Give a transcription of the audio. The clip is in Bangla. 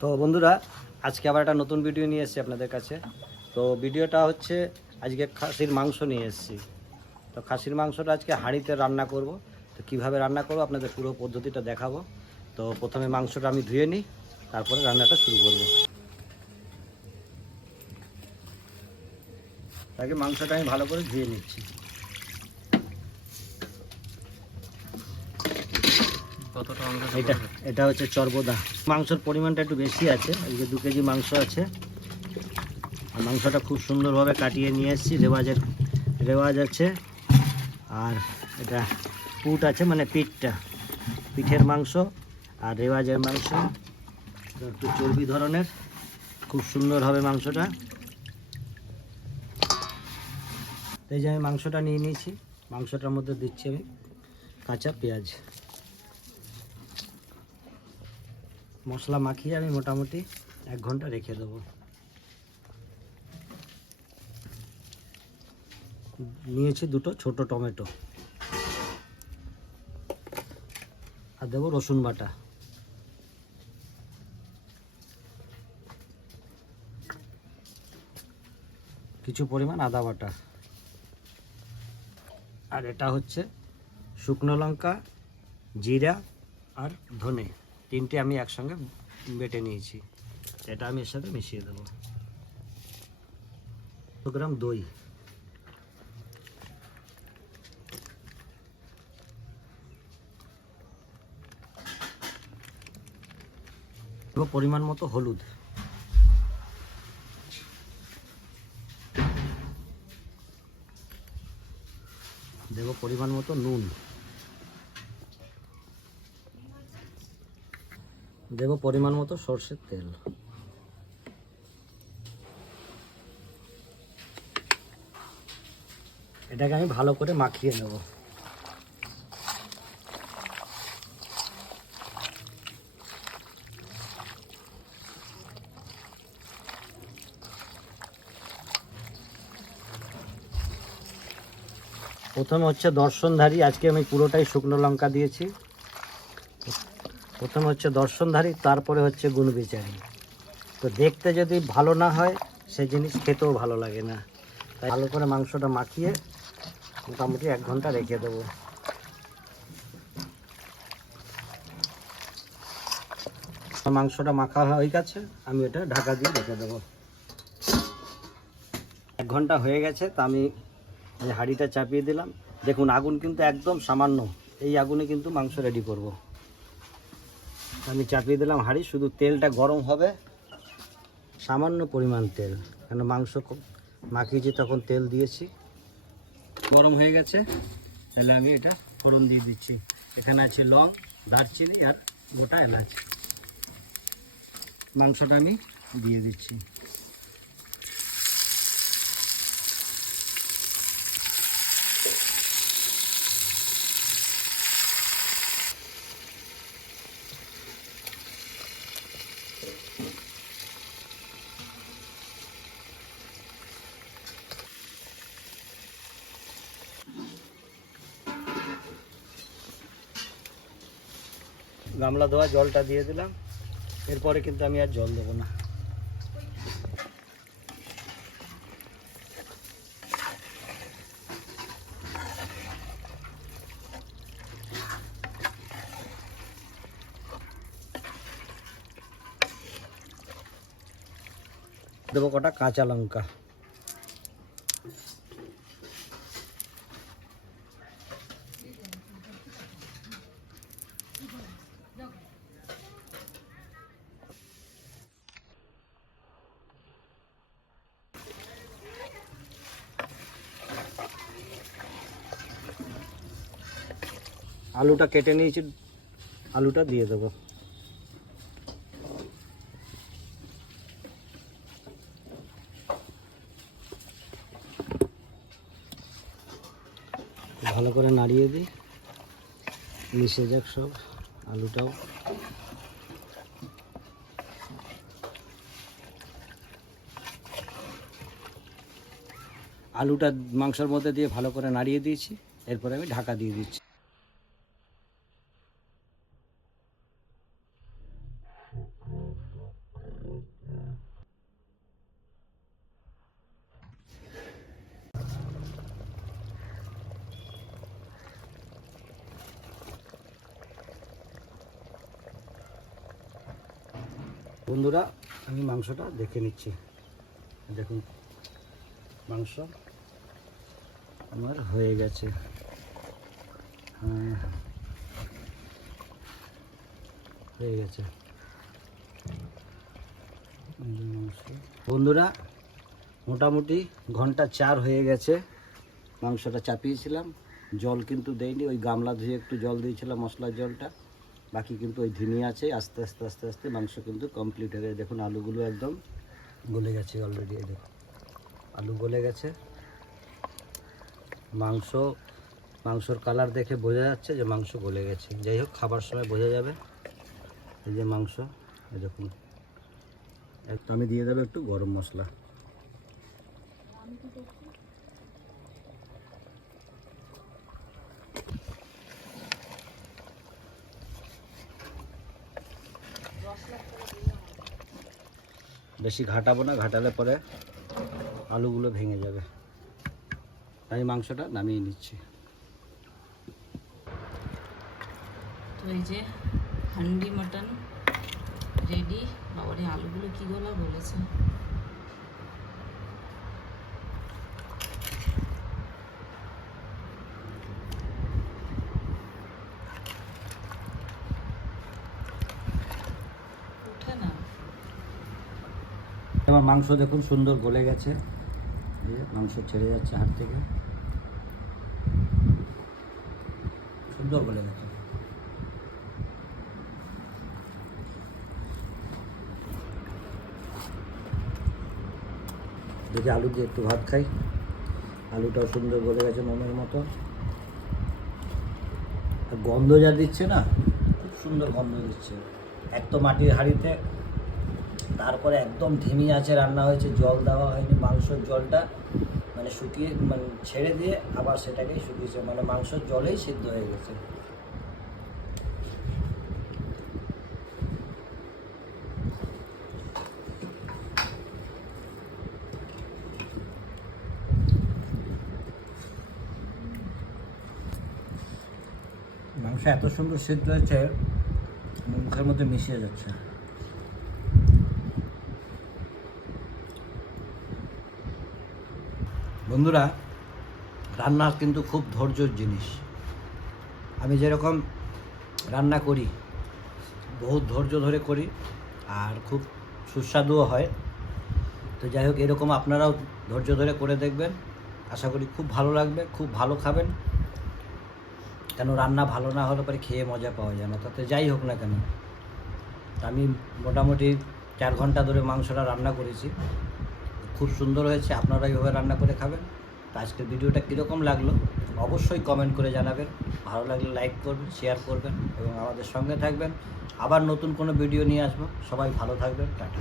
তো বন্ধুরা, আজকে আবার একটা নতুন ভিডিও নিয়ে এসেছি আপনাদের কাছে। তো ভিডিওটা হচ্ছে আজকে খাসির মাংস নিয়ে এসেছি। তো খাসির মাংসটা আজকে হাঁড়িতে রান্না করব। তো কীভাবে রান্না করব আপনাদের পুরো পদ্ধতিটা দেখাবো। তো প্রথমে মাংসটা আমি ধুয়ে নিই, তারপরে রান্নাটা শুরু করব। আগে মাংসটা আমি ভালো করে ধুয়ে নিচ্ছি। এটা এটা হচ্ছে চর্বদা। মাংসের পরিমাণটা একটু বেশি আছে যে দু কেজি মাংস আছে। আর মাংসটা খুব সুন্দরভাবে কাটিয়ে নিয়ে এসেছি, রেওয়াজের, রেওয়াজ আছে। আর এটা পুট আছে মানে পিঠটা, পিঠের মাংস আর রেওয়াজের মাংস। একটু চর্বি ধরনের, খুব সুন্দর হবে মাংসটা। এই যে আমি মাংসটা নিয়ে নিয়েছি, মাংসটার মধ্যে দিচ্ছি আমি কাঁচা পেঁয়াজ। মশলা মাখিয়ে আমি মোটামুটি এক ঘণ্টা রেখে দেবো। নিয়েছি দুটো ছোট টমেটো। আর দেবো রসুন বাটা। কিছু পরিমাণ আদা বাটা। আর এটা হচ্ছে শুকনো লঙ্কা, জিরা আর ধনে। তিনটে আমি একসঙ্গে বেটে নিয়েছি। এটা আমি এর সাথে মিশিয়ে দেবো। গ্রাম দই। পরিমাণ মতো হলুদ। দেব পরিমাণ মতো নুন। দেবো পরিমাণ মতো সর্ষের তেল। এটাকে আমি ভালো করে মাখিয়ে নেব। প্রথমে হচ্ছে দর্শনধারী, আজকে আমি পুরোটাই শুকনো লঙ্কা দিয়েছি। প্রথমে হচ্ছে দর্শনধারী, তারপরে হচ্ছে গুণবিচারী। তো দেখতে যদি ভালো না হয় সেই জিনিস খেতেও ভালো লাগে না। তাই ভালো করে মাংসটা মাখিয়ে মোটামুটি এক ঘণ্টা রেখে দেবো। মাংসটা মাখা হয়ে গেছে, আমি এটা ঢাকা দিয়ে রেখে দেবো। এক ঘণ্টা হয়ে গেছে, তা আমি হাঁড়িটা চাপিয়ে দিলাম। দেখুন, আগুন কিন্তু একদম সামান্য। এই আগুনে কিন্তু মাংস রেডি করব। আমি চাপিয়ে দিলাম হাঁড়ি, শুধু তেলটা গরম হবে। সামান্য পরিমাণ তেল, কেন মাংস মাখিয়েছি, তখন তেল দিয়েছি। গরম হয়ে গেছে, তাহলে আমি এটা ফোড়ন দিয়ে দিচ্ছি। এখানে আছে লং, দারচিনি আর গোটা এলাচ। মাংসটা আমি দিয়ে দিচ্ছি। গামলা ধোয়া, জলটা দিয়ে দিলাম। এরপরে কিন্তু আমি আর জল দেবো না। দেবো কটা কাঁচা লঙ্কা। আলুটা কেটে নিয়েছি, আলুটা দিয়ে দেবো। ভালো করে নাড়িয়ে দিই, মিশে যাক সব আলুটাও। আলুটা মাংসের মধ্যে দিয়ে ভালো করে নাড়িয়ে দিয়েছি, এরপরে আমি ঢাকা দিয়ে দিচ্ছি। বন্ধুরা, আমি মাংসটা দেখে নিচ্ছি। দেখুন, মাংস আমার হয়ে গেছে। হ্যাঁ হয়ে গেছে। বন্ধুরা, মোটামুটি ঘণ্টা চার হয়ে গেছে। মাংসটা চাপিয়েছিলাম। জল কিন্তু দেয়নি ওই গামলা ধুয়ে একটু জল দিয়েছিলাম, মশলার জলটা। বাকি কিন্তু ওই ধিমি আছে, আস্তে আস্তে আস্তে আস্তে মাংস কিন্তু কমপ্লিট হয়ে গেছে। দেখুন, আলুগুলো একদম গলে গেছে অলরেডি দেখুন। আলু গলে গেছে। মাংস, মাংসর কালার দেখে বোঝা যাচ্ছে যে মাংস গলে গেছে। যাই হোক, খাবার সময় বোঝা যাবে। এই যে মাংস দেখুন। একটু আমি দিয়ে দেবো একটু গরম মশলা। বেশি ঘাটাবো না, ঘাটালে পরে আলুগুলো ভেঙে যাবে। আমি মাংসটা নামিয়ে নিচ্ছি। তো এই যে হান্ডি মাটন রেডি, বাবারে আলুগুলো কী গলা বলেছে ওঠে না এবার মাংস দেখুন সুন্দর গলে গেছে। মাংস ছেড়ে যাচ্ছে হাত থেকে। সুন্দর গলে গেছে। দেখি আলু দিয়ে একটু ভাত খাই, আলুটাও সুন্দর গলে গেছে মোমের মতো। আর গন্ধ যা দিচ্ছে না, খুব সুন্দর গন্ধ দিচ্ছে। এক তো মাটির হাঁড়িতে তারপরে একদম ধিমি আছে, রান্না হয়েছে, জল দেওয়া হয়নি, মাংসর জলটা মানে শুকিয়ে মানে ছেড়ে দিয়ে আবার সেটাকেই শুকিয়েছে মানে মাংসর জলেই সিদ্ধ হয়ে গেছে। মাংস এত সুন্দর সিদ্ধ হয়েছে মুখের মধ্যে মিশিয়ে যাচ্ছে। বন্ধুরা, রান্না কিন্তু খুব ধৈর্যর জিনিস। আমি যেরকম রান্না করি, বহুত ধৈর্য ধরে করি, আর খুব সুস্বাদুও হয়। তো যাই হোক, এরকম আপনারাও ধৈর্য ধরে করে দেখবেন। আশা করি খুব ভালো লাগবে, খুব ভালো খাবেন। কেন, রান্না ভালো না হলে পরে খেয়ে মজা পাওয়া যায় না। তাতে যাই হোক না কেন, আমি মোটামুটি চার ঘণ্টা ধরে মাংসটা রান্না করেছি। খুব সুন্দর হয়েছে, আপনারা এইভাবে রান্না করে খাবেন। তো আজকের ভিডিওটা কীরকম লাগল, অবশ্যই কমেন্ট করে জানাবেন। ভালো লাগলে লাইক করবেন শেয়ার করবেন এবং আমাদের সঙ্গে থাকবেন। আবার নতুন কোনো ভিডিও নিয়ে আসব। সবাই ভালো থাকবেন, টাটা।